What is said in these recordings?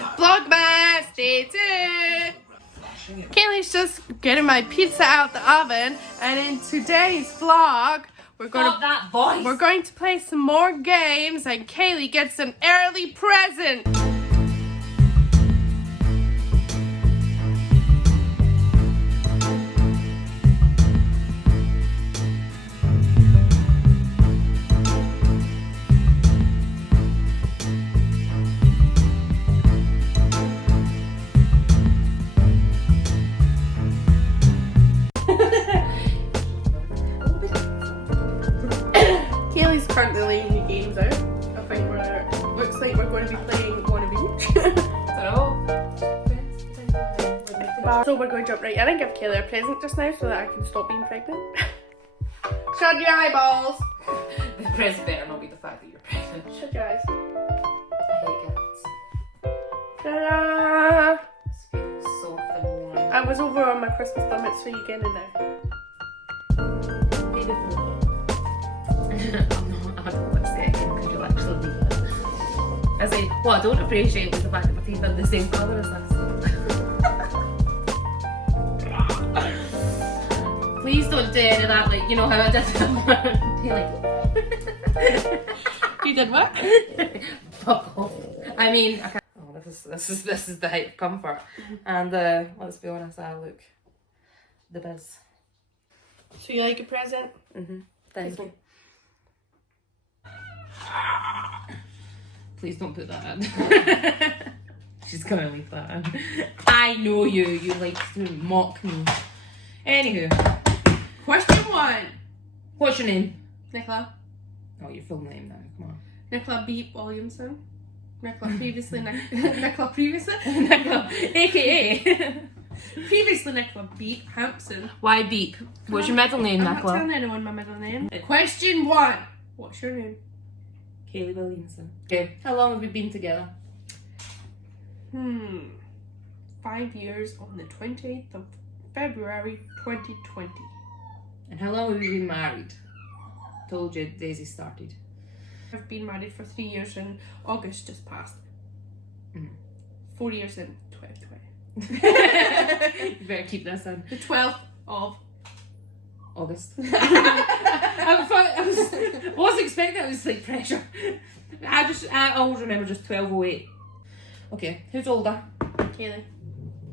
VLOGMAS Day 2! Kaylee's just getting my pizza out the oven, and in today's vlog, we're going to play some more games, and Kaylee gets an early present. Kaylee's currently laying the games out. I think looks like we're going to be playing one of each. So we're going to jump right in and give Kaylee a present just now so that I can stop being pregnant. Shut your eyeballs! The present better not be the fact that you're pregnant. Shut your eyes. I hate gifts. Ta-da! This feels soft and warm. I was over on my Christmas stomach, so you get in there. Beautiful. I don't want to say it again because you'll actually need it. I say, what I don't appreciate is the fact that my teeth are the same colour as this. Please don't do any of that, like, you know how I did it. You did what? Fuck off. I mean, I can't. Oh, this is the height of comfort. And let's be honest, I look the biz. So you like a present? Thank you. Please don't put that in. She's gonna leave that in. I know you. You like to mock me. Anywho. Question 1. What's your name? Nicola. Oh, your full name now. Come on. Nicola Beep Williamson. Nicola previously. Nicola previously. Nicola, AKA. Previously Nicola Beep Hampson. Why Beep? What's your middle name, I'm not Nicola? telling anyone my middle name. Question 1. What's your name? Kaylee Williamson. Okay. How long have we been together? 5 years on the 28th of February 2020. And how long have you been married? Told you Daisy started. I've been married for 3 years in August just passed. 4 years in 2020. You better keep this in. The 12th of August. I wasn't expecting it was like pressure. I always remember just 12:08. Okay, who's older? Kaylee.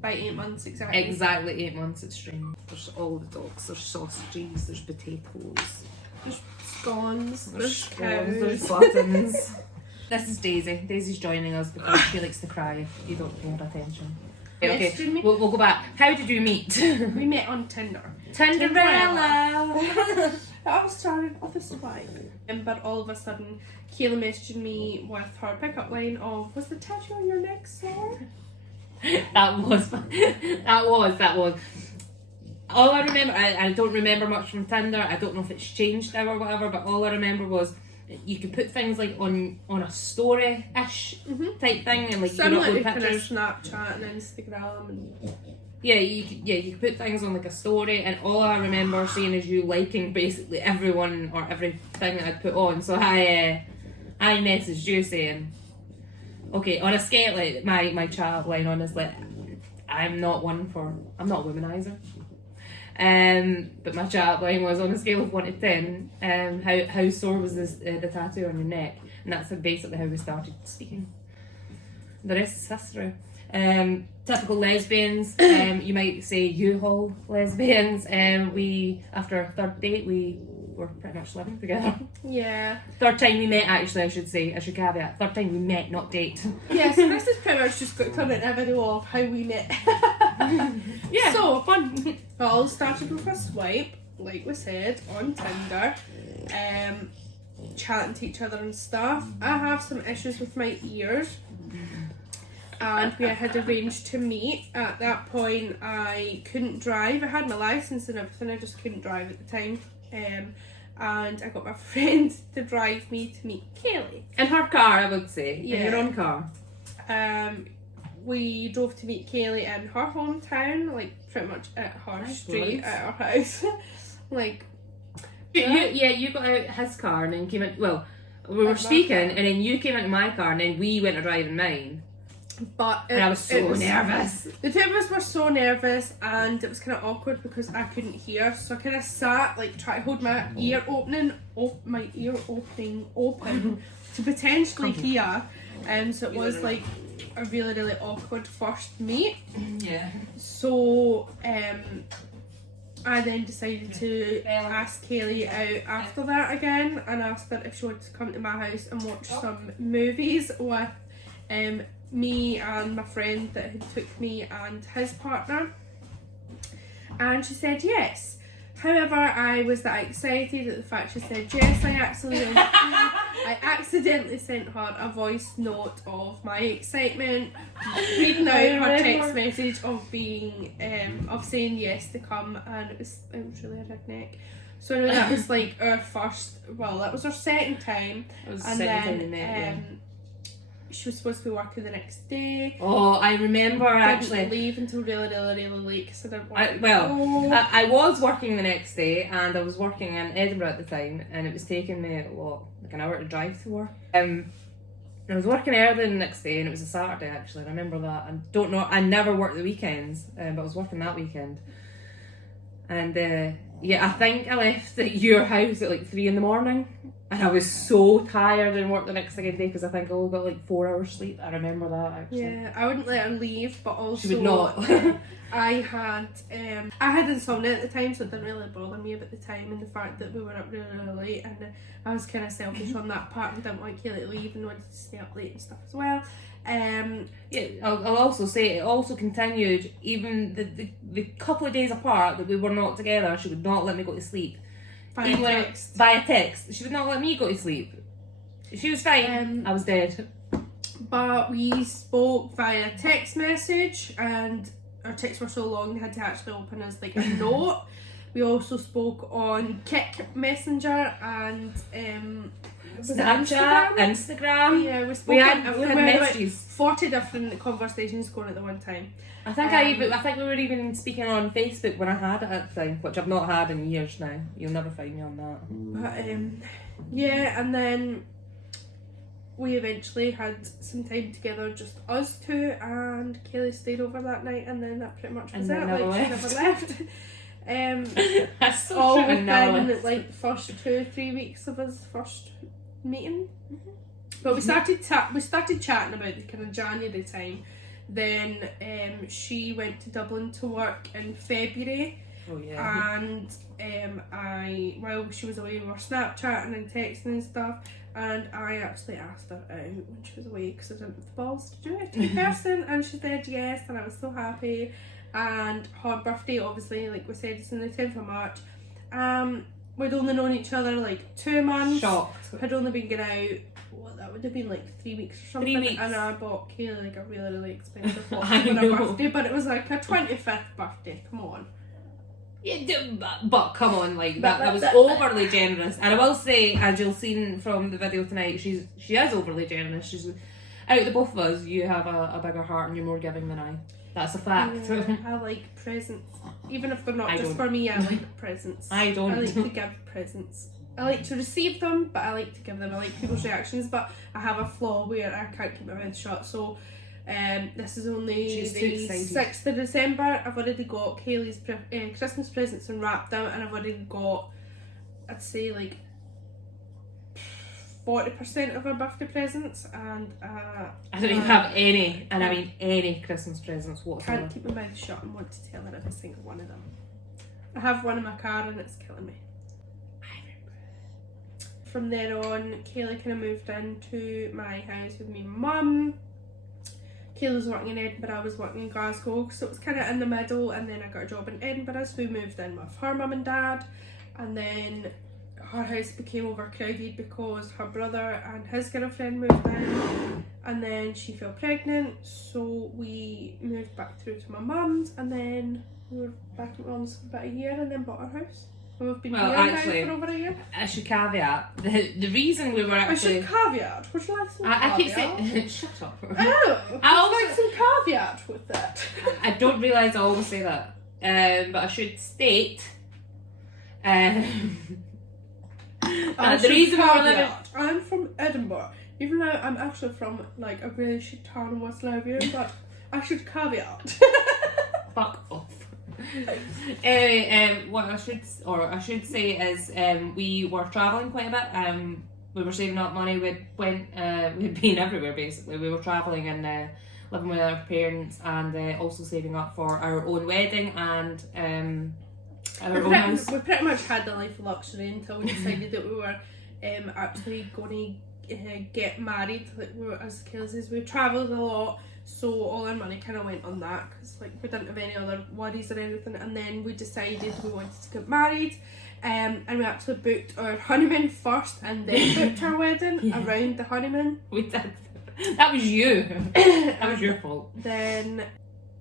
By 8 months exactly. Exactly 8 months, it's strange. There's all the dogs, there's sausages, there's potatoes. There's scones, There's cows. there's buttons. This is Daisy. Daisy's joining us because she likes to cry if you don't pay her attention. Okay, we'll go back. How did you meet? We met on Tinder. Tinderella! It all started with a swipe. But all of a sudden, Kayla messaged me with her pickup line of, was the tattoo on your neck sore? That was. All I remember, I don't remember much from Tinder. I don't know if it's changed now or whatever, but all I remember was you could put things like on a story-ish type thing, and like similar you to could upload pictures. Snapchat and Instagram and you could put things on like a story, and all I remember seeing is you liking basically everyone or everything that I'd put on. So I messaged you saying, okay, on a scale like my child line on is like, I'm not a womanizer. But my chat line was on a scale of 1 to 10. How sore was the tattoo on your neck? And that's basically how we started speaking. The rest is history. Typical lesbians. You might say U-Haul lesbians. We after our third date we were pretty much living together. yeah. Third time we met, actually, I should caveat. Third time we met, not date. Yeah, so this is pretty much just going to turn into a video of how we met. Yeah. So fun. It all started with a swipe, like we said, on Tinder. Chatting to each other and stuff. I have some issues with my ears. And we had arranged to meet. At that point, I couldn't drive. I had my license and everything, I just couldn't drive at the time. And I got my friend to drive me to meet Kaylee. In her car, I would say. Yeah. In your own car. We drove to meet Kaylee in her hometown, like pretty much at her street, nice. at her house. Like, You got out his car and then came in. Well, we were speaking, and then you came into my car, and then we went to drive in mine. But And I was so nervous. The two of us were so nervous, and it was kind of awkward because I couldn't hear. So I kind of sat, like, trying to hold my ear open to potentially hear. So it was like a really, really awkward first meet. Yeah. So I then decided to ask Kaylee out after that again, and asked her if she wanted to come to my house and watch some movies with me and my friend that had took me and his partner. And she said yes. However, I was that excited at the fact she said yes. I accidentally sent her a voice note of my excitement, reading out her text message of being of saying yes to come, and it was really a redneck. So anyway, that was like our first. Well, that was our second time, and then she was supposed to be working the next day. Oh, I remember actually. Didn't leave until really, really, really late because I didn't want to go. I was working the next day, and I was working in Edinburgh at the time, and it was taking me like an hour to drive to work. I was working early the next day, and it was a Saturday actually. I remember that. I don't know. I never worked the weekends, but I was working that weekend. And I think I left at your house at like 3 a.m. And I was so tired and worked the next day because I think I only got like 4 hours sleep. I remember that actually. Yeah, I wouldn't let her leave, but also she would not. I had insomnia at the time, so it didn't really bother me about the time and the fact that we were up really, really late, and I was kind of selfish on that part and didn't want Kaylee to leave and wanted to stay up late and stuff as well. I'll also say it also continued even the couple of days apart that we were not together. She would not let me go to sleep. Via text. She would not let me go to sleep. She was fine. I was dead. But we spoke via text message, and our texts were so long they had to actually open as like a note. We also spoke on Kik Messenger and Snapchat, Instagram. Yeah, we spoke. We had messages. 40 different conversations going at the one time. I think we were even speaking on Facebook when I had it at the time, which I've not had in years now. You'll never find me on that. But and then we eventually had some time together, just us two, and Kaylee stayed over that night, and then that pretty much was it. She never left. All within like the first 2-3 weeks of his first meeting. But we started chatting about the kind of January time. Then she went to Dublin to work in February. Oh yeah. And while she was away, we were Snapchatting and texting and stuff. And I actually asked her out when she was away because I didn't have the balls to do it in person. And she said yes, and I was so happy. And her birthday, obviously, like we said, is on the 10th of March. We'd only known each other like 2 months. Shocked. Had only been going out. That would have been like 3 weeks or something. 3 weeks. And I bought Kaylee like a really, really expensive watch for her birthday, but it was like her 25th birthday. Come on. Yeah, but come on, like that was overly generous. And I will say, as you'll see from the video tonight, she is overly generous. She's out of the both of us. You have a bigger heart and you're more giving than I. That's a fact. Yeah, I like presents, even if they're not just for me. I like presents. I don't. I like to give presents. I like to receive them, but I like to give them. I like people's reactions, but I have a flaw where I can't keep my mouth shut. So, this is only the 6th of December. I've already got Kaylee's Christmas presents unwrapped out, and I've already got, I'd say like 40% of her birthday presents, and I don't even have any, and I mean any Christmas presents whatsoever. Can't keep my mouth shut and want to tell her every single one of them. I have one in my car and it's killing me. From there on, Kaylee kind of moved into my house with me and mum. Kaylee was working in Edinburgh, I was working in Glasgow, so it was kind of in the middle, and then I got a job in Edinburgh, so we moved in with her mum and dad, and then her house became overcrowded because her brother and his girlfriend moved in, and then she fell pregnant, so we moved back through to my mum's, and then we were back at mum's for about a year, and then bought our house. We've been here now for over a year. I should caveat the reason we were actually. I should caveat. Would you like some caveat? I keep saying. Shut up. Oh, I like some caveat with that. I don't realise I always say that, but I should state. The reason caveat. I'm from Edinburgh. Even though I'm actually from like a really shit town in West Lothian, but I should caveat. Fuck off. Anyway, what I should say is we were travelling quite a bit. We were saving up money. We'd been everywhere basically. We were travelling and living with our parents, and also saving up for our own wedding and our own house. We pretty much had the life of luxury until we decided that we were actually going to get married. Like, as Kayla says, we travelled a lot, so all our money kind of went on that because like we didn't have any other worries or anything. And then we decided we wanted to get married, and we actually booked our honeymoon first and then booked our wedding around the honeymoon. We did. That was you. That was your fault. Then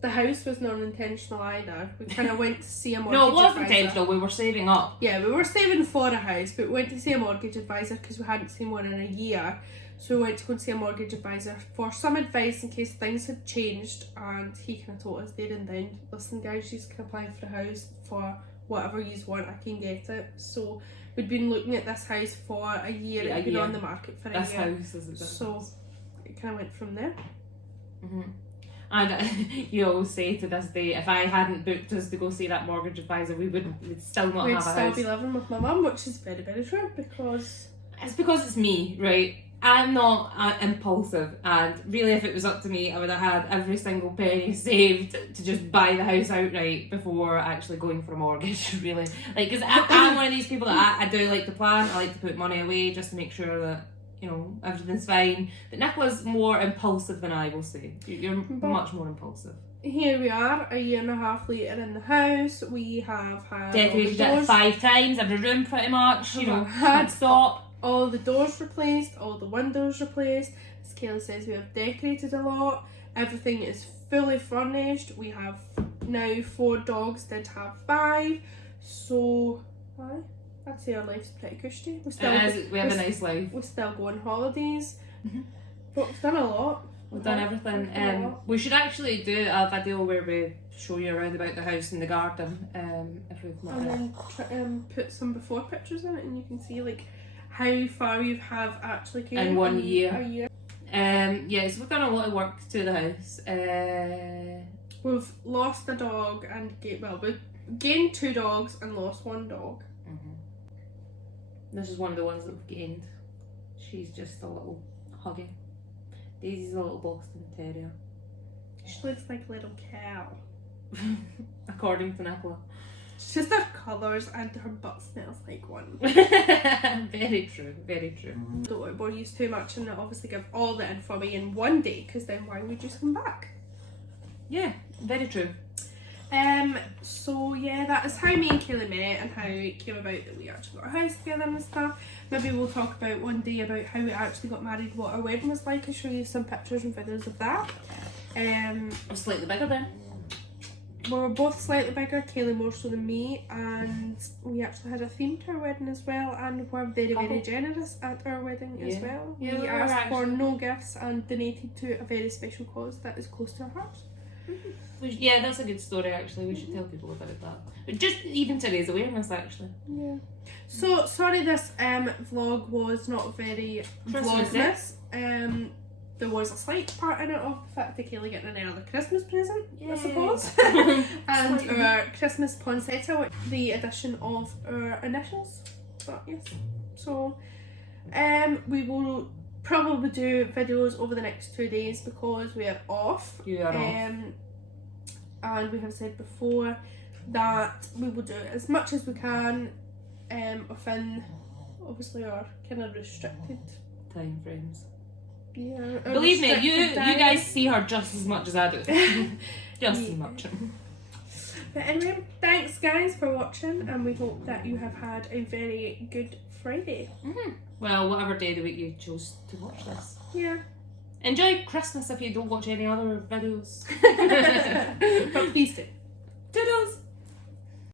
the house was not intentional either. We kind of went to see a mortgage No, it wasn't advisor. intentional. We were saving up. Yeah, we were saving for a house, but we went to see a mortgage advisor because we hadn't seen one in a year. So we went to go and see a mortgage advisor for some advice in case things had changed, and he kind of told us there and then, listen guys, you can apply for a house for whatever you want, I can get it. So we'd been looking at this house for a year. Yeah, It had been on the market for a this year. House is a So it kind of went from there. Mm-hmm. And you always say to this day, if I hadn't booked us to go see that mortgage advisor, we'd still not We'd have a still house. be living with my mum, which is very, very true because... It's because it's me, right? I'm not impulsive, and really if it was up to me, I would have had every single penny saved to just buy the house outright before actually going for a mortgage, really. Like, because I'm one of these people that I do like to plan, I like to put money away just to make sure that, you know, everything's fine. But Nicola's more impulsive than I will say. You're much more impulsive. Here we are, a year and a half later in the house. We have had Decorated it 5 times, every room pretty much, you know, can't stop. All the doors replaced, all the windows replaced. As Kayla says, we have decorated a lot. Everything is fully furnished. We have now 4 dogs, did have 5. So, I'd say our life's pretty cushy. We have a nice life. We still go on holidays. Mm-hmm. But we've done a lot. We've done everything. We should actually do a video where we show you around about the house and the garden. If we come and then put some before pictures in it, and you can see like how far you have actually came in 1 year. A year. Yeah, so we've done a lot of work to the house. We've lost a dog and we gained 2 dogs and lost 1 dog. This is one of the ones that we've gained. She's just a little huggy. Daisy's a little Boston Terrier. She looks like a little cow. According to Nicola. It's just her colours and her butt smells like one. Very true, very true. Don't want to bore you too much and obviously give all the info away in one day, because then why would you come back? Yeah, very true. So yeah, that is how me and Kayla met and how it came about that we actually got a house together and stuff. Maybe we'll talk about one day about how we actually got married, what our wedding was like. I'll show you some pictures and videos of that. I'm slightly bigger then. We were both slightly bigger, Kayla more so than me, and we actually had a theme to our wedding as well, and we're very, very generous at our wedding as well. Yeah, we asked for no gifts and donated to a very special cause that is close to our hearts. Yeah, that's a good story actually. We should tell people about that. Just even to raise awareness actually. Yeah. So sorry this vlog was not very vlogmas. There was a slight part in it of the fact that Kayla getting an early Christmas present, I suppose. And our Christmas poinsettia with the addition of our initials. But yes. So we will probably do videos over the next 2 days because we are off. You are off. And we have said before that we will do as much as we can within obviously our kind of restricted time frames. Yeah. Believe me, you guys see her just as much as I do. Just as much. But anyway, thanks guys for watching, and we hope that you have had a very good Friday. Well, whatever day of the week you chose to watch this. Yeah. Enjoy Christmas if you don't watch any other videos. But please do. Toodles!